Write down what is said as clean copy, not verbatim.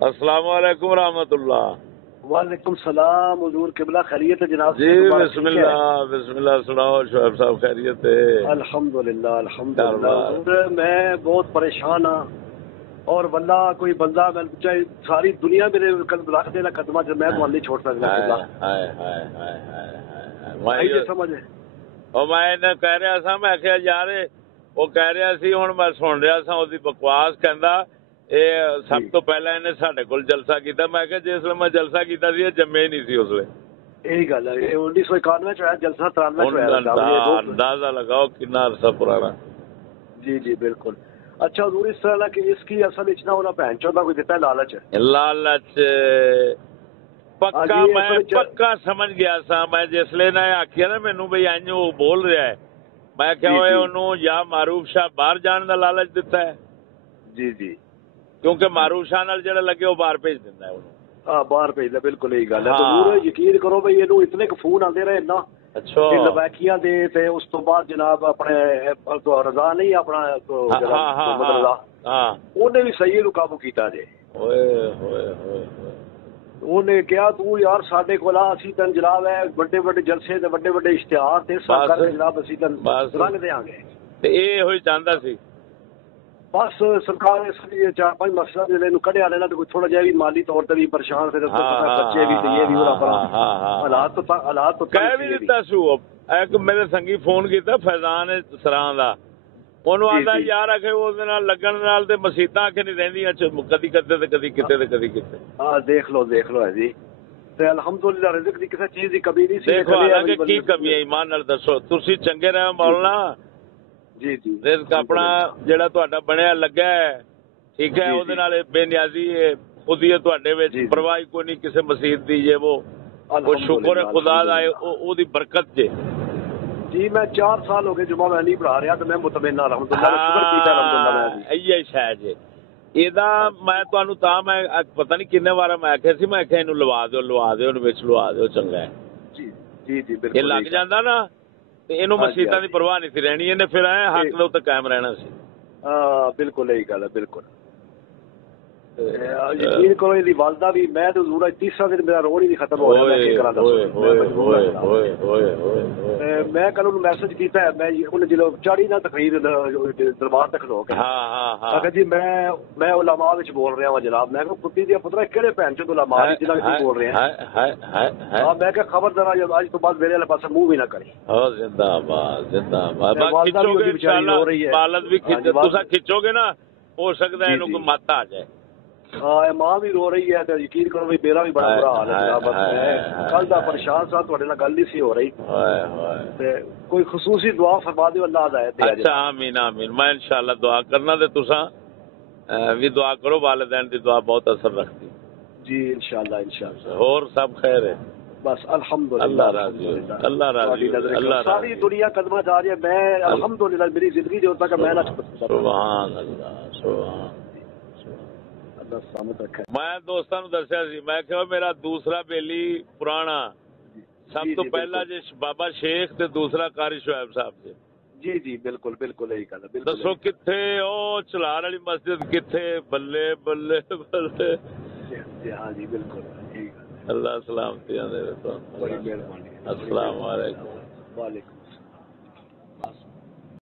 अस्सलाम वालेकुम रहमतुल्लाह। वालेकुम सलाम हुजूर किबला खैरियत है जनाब? जी बिस्मिल्लाह बिस्मिल्लाह। सुनाओ शोएब साहब, खैरियत है? अल्हम्दुलिल्लाह अल्हम्दुलिल्लाह। हुजूर मैं बहुत परेशान हाँ और वल्ला कोई बंदा मैं चाहे सारी दुनिया मेरे रख देना कदमा च मैं मोहल्ले छोड़ सकदा किबला। हाय हाय हाय हाय भाई जे समझ ਉਹ ਮੈਂ ਇਹਨੇ ਕਹਿ ਰਿਹਾ ਸਾਂ, ਮੈਂ ਕਿਹਾ ਯਾਰ ਉਹ ਕਹਿ ਰਿਹਾ ਸੀ, ਹੁਣ ਮੈਂ ਸੁਣ ਰਿਹਾ ਸਾਂ ਉਹਦੀ ਬਕਵਾਸ। ਕਹਿੰਦਾ ਇਹ ਸਭ ਤੋਂ ਪਹਿਲਾਂ ਇਹਨੇ ਸਾਡੇ ਕੋਲ ਜਲਸਾ ਕੀਤਾ। ਮੈਂ ਕਿਹਾ ਜਿਸ ਵੇਲੇ ਮੈਂ ਜਲਸਾ ਕੀਤਾ ਸੀ ਇਹ ਜੰਮੇ ਹੀ ਨਹੀਂ ਸੀ ਉਸ ਵੇਲੇ। यही गल है 1991 च होया जलसा, 93 च होया। अंदाजा लगाओ कितना अरसा पुराना। जी जी बिल्कुल। अच्छा हजूर इस तरह कि इसकी असल इतना होना भैन चौदा कोई दिता लालच लालच पक्का मैं पक्का समझ गया सा। मैं जिसले ना आखिया ना मैनू बई इंज बोल रहा है, मैं क्या ओनू या मारूफ शाह बाहर जाने का लालच दिता है। जी जी क्योंकि मारूफ शाह नाल जेड़ा लगे वो बाहर भेज दिंदा है ओनू। हाँ बाहर भेजदा, बिल्कुल यही गल है। तो यकीन करो भाई इनू इतने फोन आते रहे ना। अच्छा लवैकिया दे ते उस तो बाद जनाब अपने तो रजा नहीं अपना तो रजा ओने भी सही नू काबू कीता जे। ओए होए होए उन्हें क्या तू यार साडे कोल असीं तन जनाब है बड़े बड़े जलसे ते बड़े बड़े इश्तिहार ते सब करके जनाब असीं तन रंग देंगे। ते ए होई चाहंदा सी बस सरकार इसलिए 4-5 मसला जिले कढ़िया लेना तो थोड़ा जहा भी माली तौर पर भी परेशान थे। बच्चे भी ये भी हालात तो कह भी दिता सू। एक मेरे संगी फोन किया फैजान सरां दा, ਉਹਨੂੰ ਆਂਦਾ ਯਾਰ ਆਖੇ ਉਹਦੇ ਨਾਲ ਲੱਗਣ ਨਾਲ ਤੇ ਮਸੀਤਾਂ ਆਖੇ ਨਹੀਂ ਰਹਿੰਦੀਆਂ ਕਦੀ ਕਿਤੇ ਤੇ ਕਦੀ ਕਿਤੇ ਤੇ ਕਦੀ ਕਿਤੇ। ਹਾਂ ਦੇਖ ਲਓ ਹੈ ਜੀ। ਤੇ ਅਲਹਮਦੁਲਿਲਾ ਰਿਜ਼ਕ ਦੀ ਕਿਸੇ ਚੀਜ਼ ਦੀ ਕਮੀ ਨਹੀਂ ਸੀ। ਦੇਖੋ ਹਾਲਾਂਕਿ ਕੀ ਕਮੀ ਹੈ ਈਮਾਨ ਨਾਲ ਦੱਸੋ। ਤੁਸੀਂ ਚੰਗੇ ਰਹੇ ਮੌਲਣਾ। ਜੀ ਜੀ ਰਿਜ਼ਕ ਆਪਣਾ ਜਿਹੜਾ ਤੁਹਾਡਾ ਬਣਿਆ ਲੱਗਾ ਹੈ ਠੀਕ ਹੈ, ਉਹਦੇ ਨਾਲ ਬੇਨਿਆਜ਼ੀ ਹੈ ਖੁਦੀ ਹੈ ਤੁਹਾਡੇ ਵਿੱਚ, ਪਰਵਾਹ ਕੋਈ ਨਹੀਂ ਕਿਸੇ ਮਸੀਤ ਦੀ। ਜੇ ਉਹ ਸ਼ੁਕਰ ਹੈ ਖੁਦਾ ਦਾ ਉਹਦੀ ਬਰਕਤ ਜੇ। जी मैं 4 साल हो गए जुमा मैं नहीं पढ़ा रहा तो मैं मुतमइन मैं ਤੁਹਾਨੂੰ ਤਾਂ ਮੈਂ ਪਤਾ ਨਹੀਂ ਕਿੰਨੇ ਵਾਰ ਮੈਂ ਆਖਿਆ ਸੀ, ਮੈਂ ਆਖਿਆ ਇਹਨੂੰ ਲਵਾ ਦਿਓ ਵਿੱਚ ਲਵਾ ਦਿਓ ਚੰਗਾ ਹੈ। ਜੀ ਜੀ ਜੀ ਬਿਲਕੁਲ। ਇਹ ਲੱਗ ਜਾਂਦਾ ਨਾ ਤੇ ਇਹਨੂੰ ਮਸੀਤਾਂ ਦੀ ਪਰਵਾਹ ਨਹੀਂ ਸੀ ਰਹਿਣੀ, ਇਹਨੇ ਫਿਰ ਐ ਹੱਕ ਦੇ ਉੱਤੇ ਕਾਇਮ ਰਹਿਣਾ ਸੀ। ਹਾਂ ਬਿਲकुल यही गल है बिल्कुल। यकीन करो ये वालदा भी मैं तो जरूर तीसरा दिन मेरा रोड ही नहीं खत्म हो रहा। मैं कल मैसेज किया है, मैं उन्हें जो चाड़ी ना तकरीर दरबार तक खलो के जी मैं उलमा विच बोल रहा हूँ जनाब। मैं कुत्ती दिया पुत्रा केड़े भैन चोद उलमा जिन्हां बोल रहे हैं। हां मैं खबरदार आज तो बाद मेरे वाले पास मुंह भी ना करी। जिंदाबाद जिंदाबाद। खिचोगे इंशाल्लाह बालद भी खिचोगे ना, हो सकता है इनको कोई मत आ जाए। हाँ मां भी रो रही है तो यकीन करो भाई मेरा भी बड़ा बुरा हाल है। कल का परेशान सा तुहाडे नाल गल ही सी हो रही ते कोई खसूसी दुआ फरमा दियो अल्लाह हिदायत दे। अच्छा आमीन आमीन। मैं इंशाल्लाह दुआ करना ते तुसा भी दुआ करो, वालिदैन दी दुआ बहुत असर रखती। जी इंशाल्लाह इंशाल्लाह। और सब खैर है बस अल्हम्दुलिल्लाह। अल्लाह राजी हो, अल्लाह राजी हो, अल्लाह सारी दुनिया कदमा जा रही है। मैं अल्हम्दुलिल्लाह मेरी जिंदगी जो तक मैं ना सुभान अल्लाह सुभान। मैं दोस्तों दसिया सी, मैं क्या मेरा दूसरा बेली पुराना सब तो पहला जे बाबा शेख ते दूसरा कारी शोएब साहब से। जी जी बिल्कुल बिल्कुल यही गल है। दसो किथे ओ चलार वाली मस्जिद किथे? बल्ले बल्ले बल्ले। हाँ जी बिल्कुल। अल्लाह सलामती दे। बड़ी मेहरबानी। अस्सलाम वालेकुम।